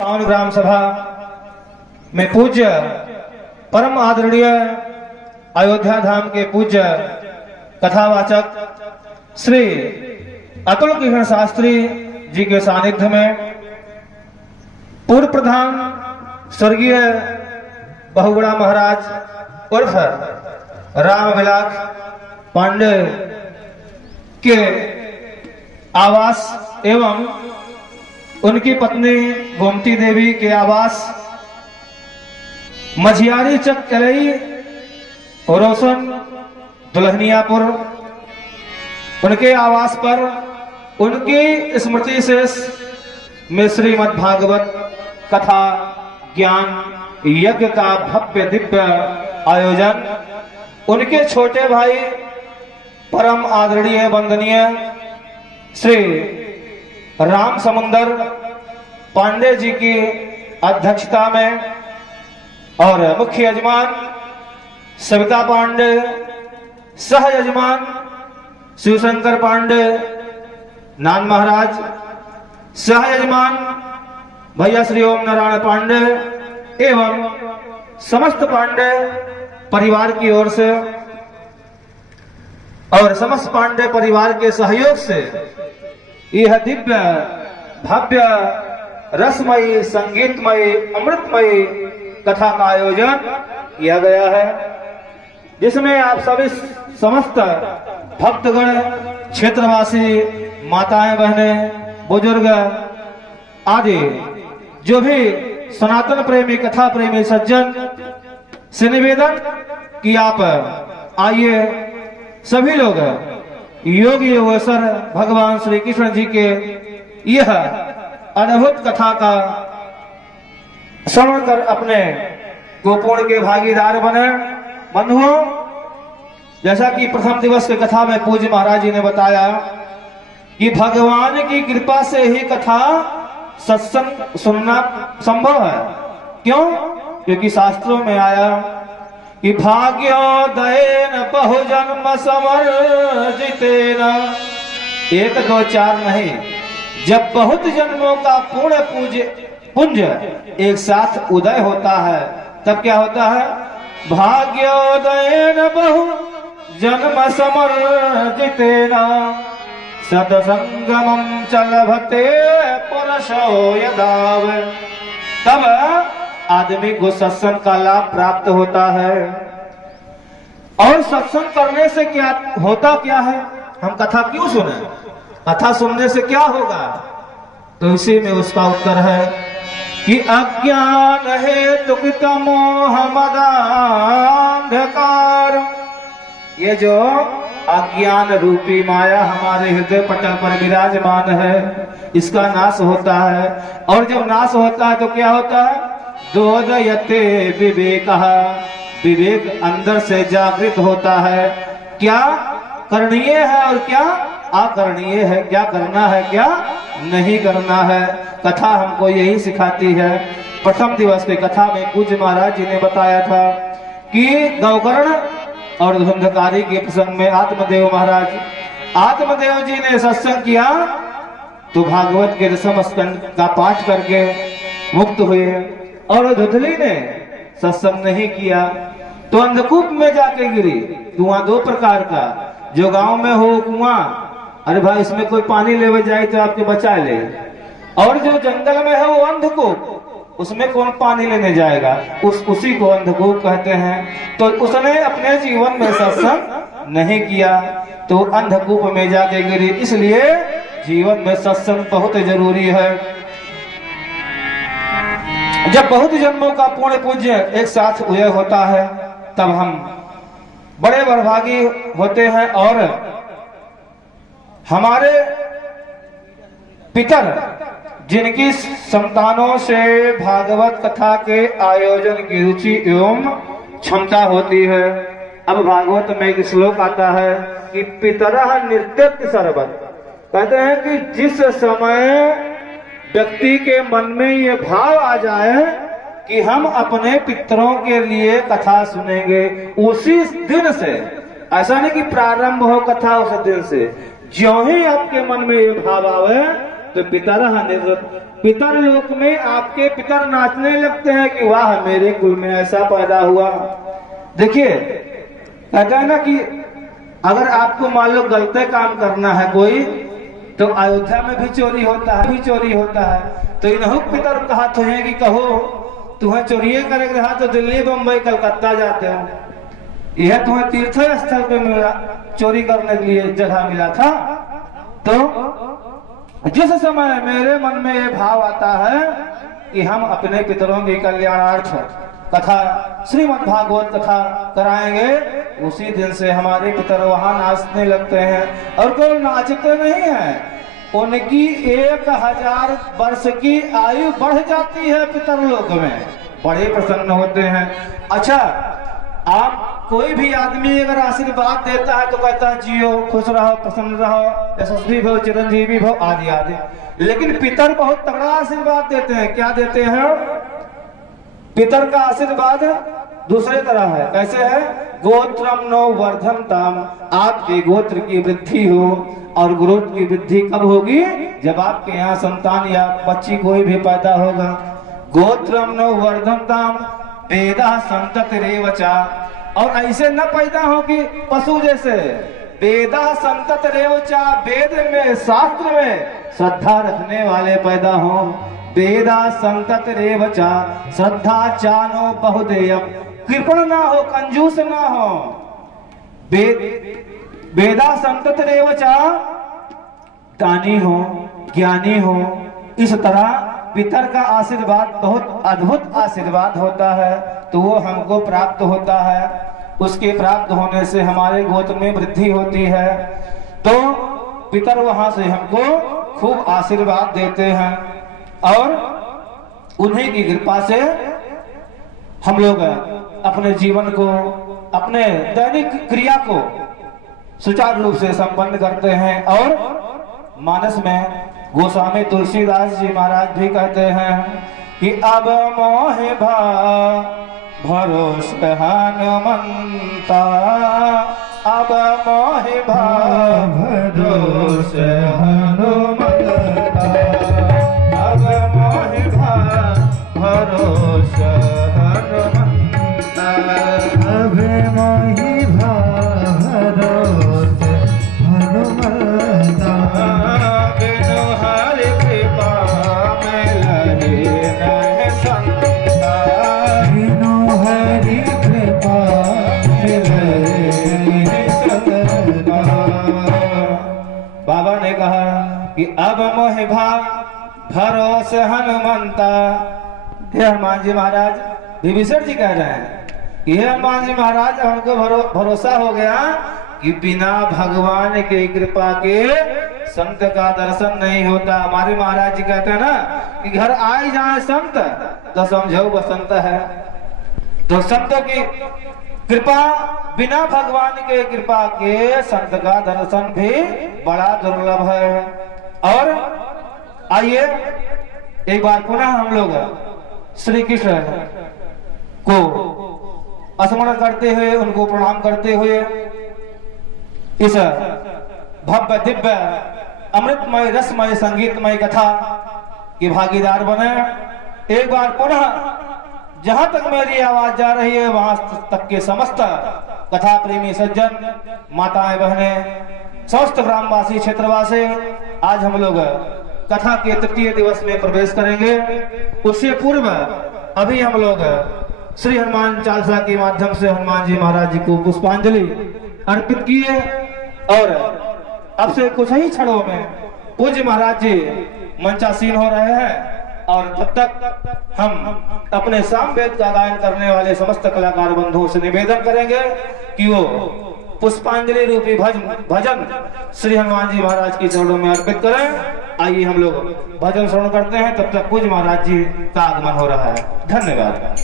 पावन ग्राम सभा में पूज्य परम आदरणीय अयोध्या धाम के पूज्य कथावाचक श्री अतुल कृष्ण शास्त्री जी के सानिध्य में पूर्व प्रधान स्वर्गीय बहुगुणा महाराज उर्फ रामविलास पांडे के आवास एवं उनकी पत्नी गोमती देवी के आवास मझियारी चक कलई रोशन दुल्हनियापुर उनके आवास पर उनकी स्मृति शेष में श्रीमद् भागवत कथा ज्ञान यज्ञ का भव्य दिव्य आयोजन उनके छोटे भाई परम आदरणीय वंदनीय श्री राम समुंदर पांडे जी की अध्यक्षता में और मुख्य यजमान सविता पांडे, सह यजमान शिवशंकर पांडे नान महाराज, सह यजमान भैया श्री ओम नारायण पांडे एवं समस्त पांडे परिवार की ओर से और समस्त पांडे परिवार के सहयोग से यह दिव्य भव्य रसमयी संगीतमयी अमृतमयी कथा का आयोजन किया गया है, जिसमें आप सभी समस्त भक्तगण क्षेत्रवासी माताएं बहनें बुजुर्ग आदि जो भी सनातन प्रेमी कथा प्रेमी सज्जन से निवेदन कि आप आइए सभी लोग योगी योगेश्वर भगवान श्री कृष्ण जी के यह अद्भुत कथा का श्रवण कर अपने गोपूर्ण के भागीदार बने। बंधुओं, जैसा कि प्रथम दिवस की कथा में पूज्य महाराज जी ने बताया कि भगवान की कृपा से ही कथा सत्संग सुनना संभव है। क्यों? क्योंकि शास्त्रों में आया कि भाग्योदयेन बहुजन्म समर्जितेन, एक दो चार नहीं, जब बहुत जन्मों का पूर्ण पुंज एक साथ उदय होता है तब क्या होता है? भाग्योदयेन बहुजन्म समर्जितेन सत्संगमं च लभते पुरुषो यदाव, तब आदमी को सत्संग का लाभ प्राप्त होता है। और सत्संग करने से क्या होता क्या है? हम कथा क्यों सुने? कथा सुनने से क्या होगा? तो इसी में उसका उत्तर है कि अज्ञान हेतु मोह मदांधकार, ये जो अज्ञान रूपी माया हमारे हृदय पटल पर विराजमान है, इसका नाश होता है। और जब नाश होता है तो क्या होता है? दोदयते विवेक, विवेक अंदर से जागृत होता है। क्या करणीय है और क्या अकरणीय है, क्या करना है क्या नहीं करना है। कथा हमको यही सिखाती है। प्रथम दिवस की कथा में पूज्य महाराज जी ने बताया था कि गौकर्ण और धुंधकारी के प्रसंग में आत्मदेव जी ने सत्संग किया तो भागवत के दशम स्कंद का पाठ करके मुक्त हुए, और धुंधली ने सत्संग नहीं किया तो अंधकूप में जाके गिरी। कुआं दो प्रकार का, जो गांव में हो कुआं, अरे भाई इसमें कोई पानी लेवे जाए तो आपके बचा ले, और जो जंगल में है वो अंधकूप, उसमें कौन पानी लेने जाएगा, उसी को अंधकूप कहते हैं। तो उसने अपने जीवन में सत्संग नहीं किया तो अंधकूप में जाके गिरी। इसलिए जीवन में सत्संग बहुत जरूरी है। जब बहुत जन्मों का पूर्ण पूज्य एक साथ उदय होता है तब हम बड़े बड़भागी होते हैं, और हमारे पितर जिनकी संतानों से भागवत कथा के आयोजन की रुचि एवं क्षमता होती है। अब भागवत में एक श्लोक आता है कि पितरः नृत्यति सर्वत्र, कहते हैं कि जिस समय व्यक्ति के मन में ये भाव आ जाए कि हम अपने पितरों के लिए कथा सुनेंगे, उसी दिन से, ऐसा नहीं कि प्रारंभ हो कथा उस दिन से, ज्यों ही आपके मन में ये भाव आवे तो पितर लोक में आपके पितर नाचने लगते हैं कि वाह मेरे कुल में ऐसा पैदा हुआ। देखिए कहता है ना कि अगर आपको मान लो गलत काम करना है कोई, तो अयोध्या में भी चोरी होता है, तो इन्हों पितर कहा तुझे कि कहो तुम्हें चोरी करे रहा तो दिल्ली बम्बई कलकत्ता जाते हो, यह तुम्हें तीर्थ स्थल पे मिला चोरी करने के लिए जगह मिला था। तो जिस समय मेरे मन में ये भाव आता है कि हम अपने पितरों के कल्याणार्थ कथा श्रीमद् भागवत कथा कराएंगे, उसी दिन से हमारे पितर वहां नाचने लगते हैं। और कोई नाचते नहीं है, उनकी 1000 वर्ष की आयु बढ़ जाती है पितर लोक में, बड़े प्रसन्न होते हैं। अच्छा, आप कोई भी आदमी अगर आशीर्वाद देता है तो कहता है जियो, खुश रहो, प्रसन्न रहो, यशस्वी भव, चिरंजीवी भव आदि आदि। लेकिन पितर बहुत तगड़ा आशीर्वाद देते हैं। क्या देते हैं? पितर का आशीर्वाद दूसरे तरह है। कैसे है? गोत्रम नो वर्धनताम, आपके गोत्र की वृद्धि हो। और गोत्र की वृद्धि कब होगी? जब आपके यहाँ संतान या बच्ची कोई भी पैदा होगा। गोत्रम नो वर्धनताम वेदा संततिरेवचा, और ऐसे न पैदा हो कि पशु जैसे। वेदा संततिरेवचा, वेद में शास्त्र में श्रद्धा रखने वाले पैदा हो। वेदा संततिरेवचा श्रद्धा चानो बहुदेयम, कृपण ना हो, कंजूस ना हो। वेदा संततिरेवचा दानी हो, ज्ञानी हो। इस तरह पितर का आशीर्वाद बहुत अद्भुत आशीर्वाद होता है, तो वो हमको प्राप्त होता है। उसके प्राप्त होने से हमारे गोत्र में वृद्धि होती है। तो पितर वहां से हमको खूब आशीर्वाद देते हैं, और उन्हीं की कृपा से हम लोग अपने जीवन को, अपने दैनिक क्रिया को सुचारू रूप से संपन्न करते हैं। और मानस में गोस्वामी तुलसीदास जी महाराज भी कहते हैं कि अब मोहे भरोसे हनुमंता, अब मोहे भरोसे हनुमंता, अब मोहे भरोसे हनुमंता, अब मोहे भरोसे हनुमंता। बाबा ने कहा कि अब मोहि भरोसे हनुमंता। हे हनुमान जी महाराज, विभीषण जी कह रहे हैं कि हे हनुमान जी महाराज, हमको भरोसा हो गया कि बिना भगवान की कृपा के संत का दर्शन नहीं होता। हमारे महाराज जी कहते हैं ना कि घर आए जाए संत तो समझो बसंत है। तो संतों की कृपा, बिना भगवान के कृपा के संत का दर्शन भी बड़ा दुर्लभ है। और आइए एक बार पुनः हम लोग श्री कृष्ण को स्मरण करते हुए, उनको प्रणाम करते हुए इस भव्य दिव्य अमृतमय रसमय संगीतमय कथा की भागीदार बने। एक बार पुनः जहां तक मेरी आवाज जा रही है वहां तक के समस्त कथा प्रेमी सज्जन, माताएं, बहनें, समस्त ग्रामवासी, क्षेत्रवासी, आज हम लोग कथा के तृतीय दिवस में प्रवेश करेंगे। उससे पूर्व अभी हम लोग श्री हनुमान चालीसा के माध्यम से हनुमान जी महाराज जी को पुष्पांजलि अर्पित किए, और अब से कुछ ही क्षणों में पूज्य महाराज जी मंचासीन हो रहे हैं। और तब तक हम अपने सामवेद का गायन करने वाले समस्त कलाकार बंधुओं से निवेदन करेंगे कि वो पुष्पांजलि रूपी भजन श्री हनुमान जी महाराज के चरणों में अर्पित करें। आइए हम लोग भजन श्रवण करते हैं, तब तक पूज्य महाराज जी का आगमन हो रहा है। धन्यवाद।